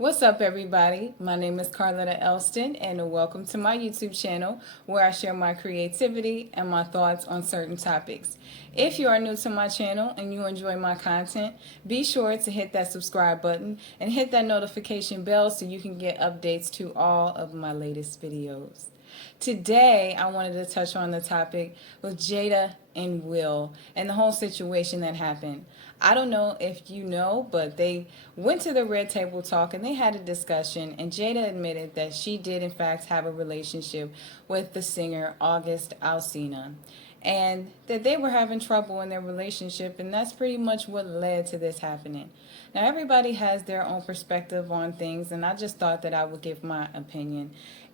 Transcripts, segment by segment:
What's up, everybody? My name is CarlettaElston, and welcome to my YouTube channel where I share my creativity and my thoughts on certain topics. If you are new to my channel and you enjoy my content, be sure to hit that subscribe button and hit that notification bell so you can get updates to all of my latest videos. Today, I wanted to touch on the topic with Jada and Will and the whole situation that happened. I don't know if you know, but they went to the Red Table Talk and they had a discussion, and Jada admitted that she did, in fact, have a relationship with the singer August Alsina, and that they were having trouble in their relationship, and that's pretty much what led to this happening. Now, everybody has their own perspective on things, and I just thought that I would give my opinion.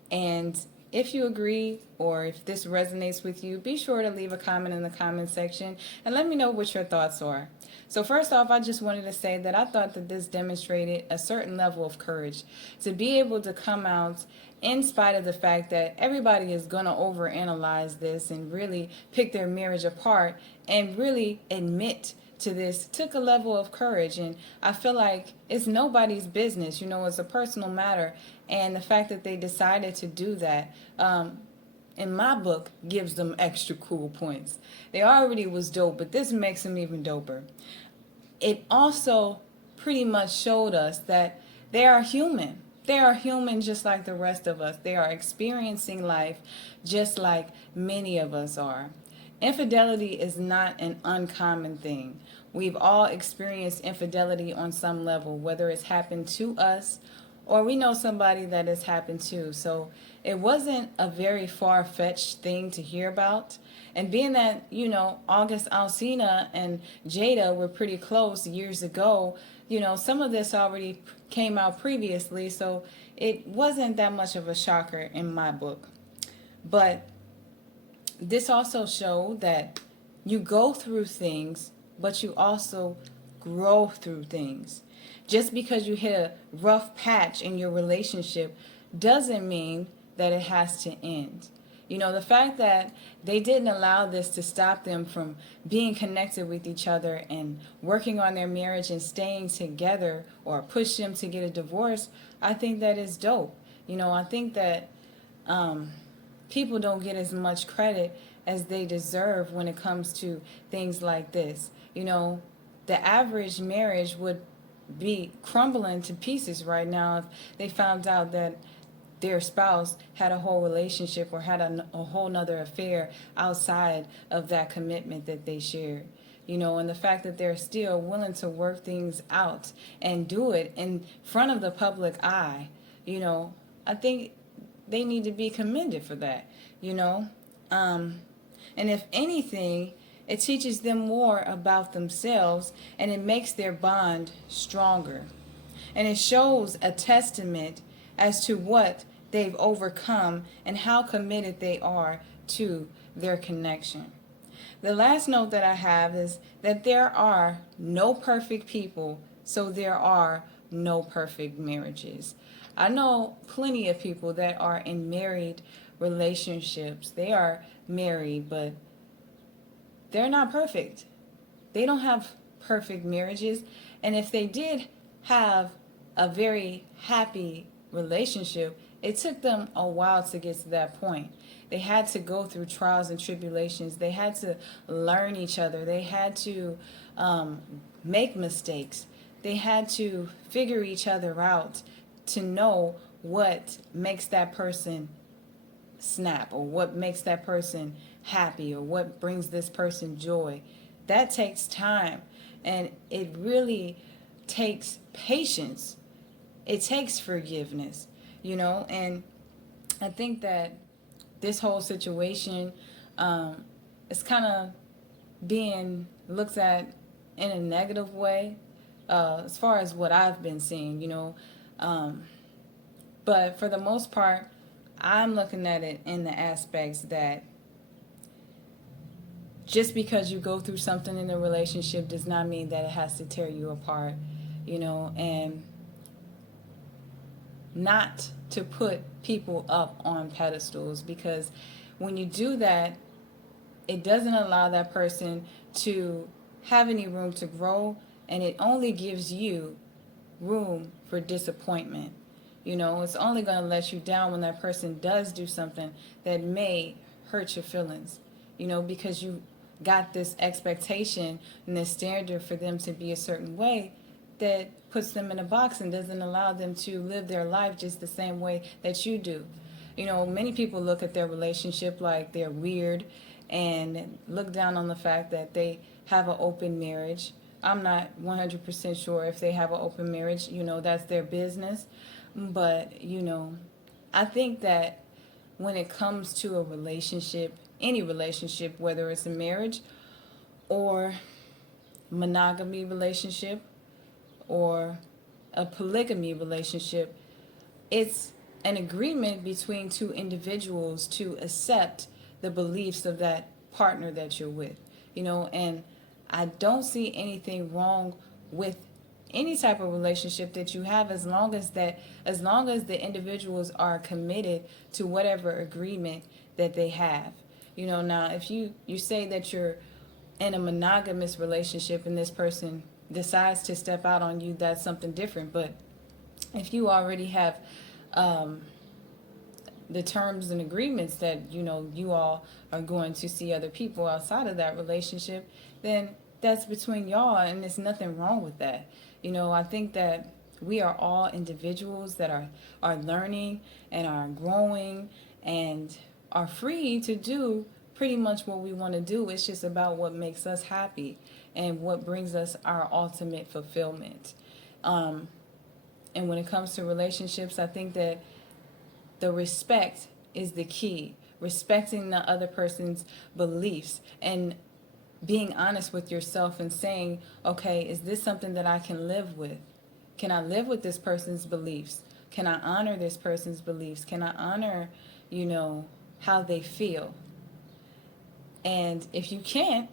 And if you agree or if this resonates with you, be sure to leave a comment in the comment section and let me know what your thoughts are. So first off, I just wanted to say that I thought that this demonstrated a certain level of courage to be able to come out in spite of the fact that everybody is going to overanalyze this and really pick their marriage apart and really admit to this took a level of courage. And I feel like it's nobody's business, it's a personal matter, and the fact that they decided to do that in my book gives them extra cool points. They already was dope, but this makes them even doper. It also pretty much showed us that they are human. They are human just like the rest of us. They are experiencing life just like many of us are. Infidelity is not an uncommon thing. We've all experienced infidelity on some level, whether it's happened to us or we know somebody that has happened to. So it wasn't a very far-fetched thing to hear about. And being that, August Alsina and Jada were pretty close years ago, some of this already came out previously, so it wasn't that much of a shocker in my book. But this also showed that you go through things, but you also grow through things. Just because you hit a rough patch in your relationship doesn't mean that it has to end. The fact that they didn't allow this to stop them from being connected with each other and working on their marriage and staying together or push them to get a divorce, I think that is dope. I think that people don't get as much credit as they deserve when it comes to things like this. The average marriage would be crumbling to pieces right now if they found out that their spouse had a whole relationship or had a whole nother affair outside of that commitment that they shared. And the fact that they're still willing to work things out and do it in front of the public eye, I think they need to be commended for that, And if anything, it teaches them more about themselves and it makes their bond stronger. And it shows a testament as to what they've overcome and how committed they are to their connection. The last note that I have is that there are no perfect people, so there are no perfect marriages. I know plenty of people that are in married relationships. They are married, but they're not perfect. They don't have perfect marriages. And if they did have a very happy relationship, it took them a while to get to that point. They had to go through trials and tribulations. They had to learn each other. They had to make mistakes. They had to figure each other out to know what makes that person snap or what makes that person happy or what brings this person joy. That takes time, and it really takes patience. It takes forgiveness, and I think that this whole situation is kind of being looked at in a negative way as far as what I've been seeing, but for the most part, I'm looking at it in the aspects that just because you go through something in a relationship does not mean that it has to tear you apart, and not to put people up on pedestals, because when you do that, it doesn't allow that person to have any room to grow, and it only gives you room for disappointment. It's only going to let you down when that person does do something that may hurt your feelings, because you got this expectation and this standard for them to be a certain way that puts them in a box and doesn't allow them to live their life just the same way that you do. Many people look at their relationship like they're weird and look down on the fact that they have an open marriage. I'm not 100% sure if they have an open marriage. That's their business. But, I think that when it comes to a relationship, any relationship, whether it's a marriage or monogamy relationship or a polygamy relationship, it's an agreement between two individuals to accept the beliefs of that partner that you're with, and I don't see anything wrong with any type of relationship that you have as long as the individuals are committed to whatever agreement that they have. Now if you say that you're in a monogamous relationship and this person decides to step out on you, that's something different. But if you already have the terms and agreements that you all are going to see other people outside of that relationship, then that's between y'all, and there's nothing wrong with that. I think that we are all individuals that are learning and are growing and are free to do pretty much what we want to do. It's just about what makes us happy and what brings us our ultimate fulfillment. And when it comes to relationships, I think that the respect is the key. Respecting the other person's beliefs and being honest with yourself and saying, okay, is this something that I can live with? Can I live with this person's beliefs? Can I honor this person's beliefs? Can I honor, how they feel? And if you can't,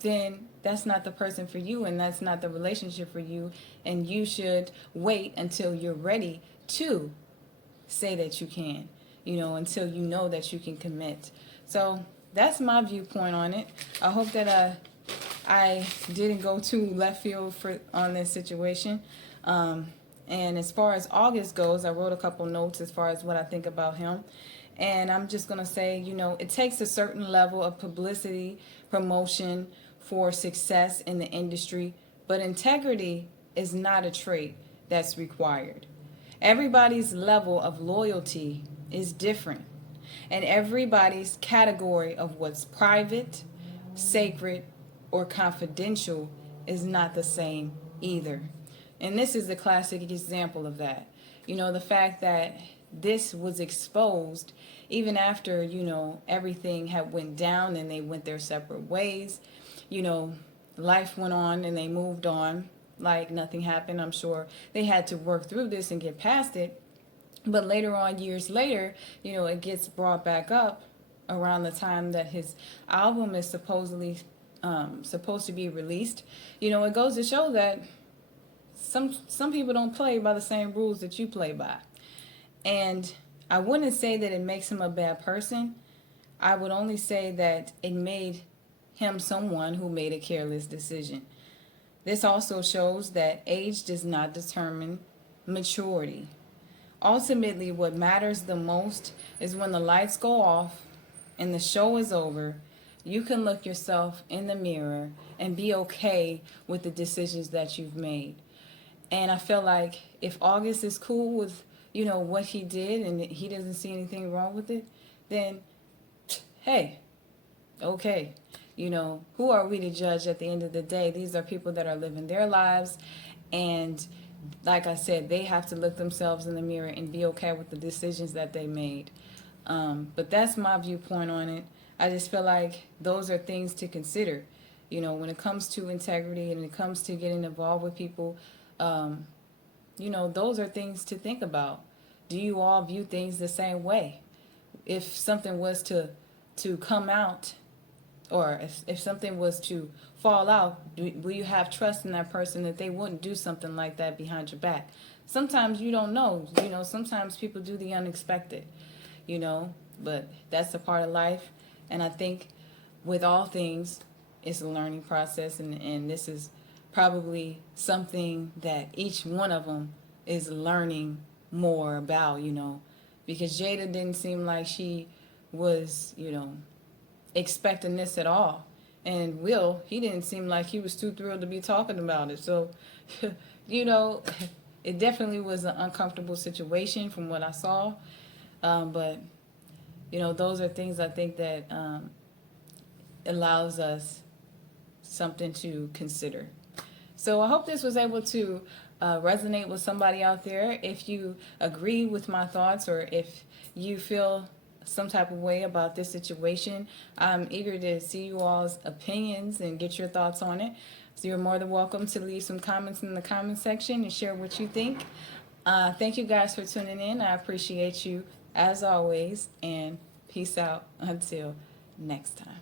then that's not the person for you and that's not the relationship for you. And you should wait until you're ready to say that you can, until you know that you can commit. So that's my viewpoint on it. I hope that I didn't go too left field on this situation. And as far as August goes, I wrote a couple notes as far as what I think about him. And I'm just going to say, it takes a certain level of publicity, promotion for success in the industry, but integrity is not a trait that's required. Everybody's level of loyalty is different, and everybody's category of what's private, sacred, or confidential is not the same either. And this is a classic example of that. The fact that this was exposed even after, everything had went down and they went their separate ways. Life went on and they moved on like nothing happened. I'm sure they had to work through this and get past it. But later on, years later, it gets brought back up around the time that his album is supposedly supposed to be released. It goes to show that some people don't play by the same rules that you play by. And I wouldn't say that it makes him a bad person. I would only say that it made him someone who made a careless decision. This also shows that age does not determine maturity. Ultimately, what matters the most is when the lights go off and the show is over, you can look yourself in the mirror and be okay with the decisions that you've made. And I feel like if August is cool with, what he did and he doesn't see anything wrong with it, then, hey, okay. Who are we to judge at the end of the day? These are people that are living their lives, and like I said, they have to look themselves in the mirror and be okay with the decisions that they made. But that's my viewpoint on it. I just feel like those are things to consider. When it comes to integrity and it comes to getting involved with people, those are things to think about. Do you all view things the same way? If something was to come out, or if something was to fall out, will you have trust in that person that they wouldn't do something like that behind your back? Sometimes you don't know. Sometimes people do the unexpected, but that's a part of life. And I think with all things, it's a learning process, and this is probably something that each one of them is learning more about, because Jada didn't seem like she was, expecting this at all. And Will, he didn't seem like he was too thrilled to be talking about it. So, you know, it definitely was an uncomfortable situation from what I saw. But, those are things I think that allows us something to consider. So I hope this was able to resonate with somebody out there. If you agree with my thoughts, or if you feel some type of way about this situation, I'm eager to see you all's opinions and get your thoughts on it. So you're more than welcome to leave some comments in the comment section and share what you think. Thank you guys for tuning in. I appreciate you as always, and peace out until next time.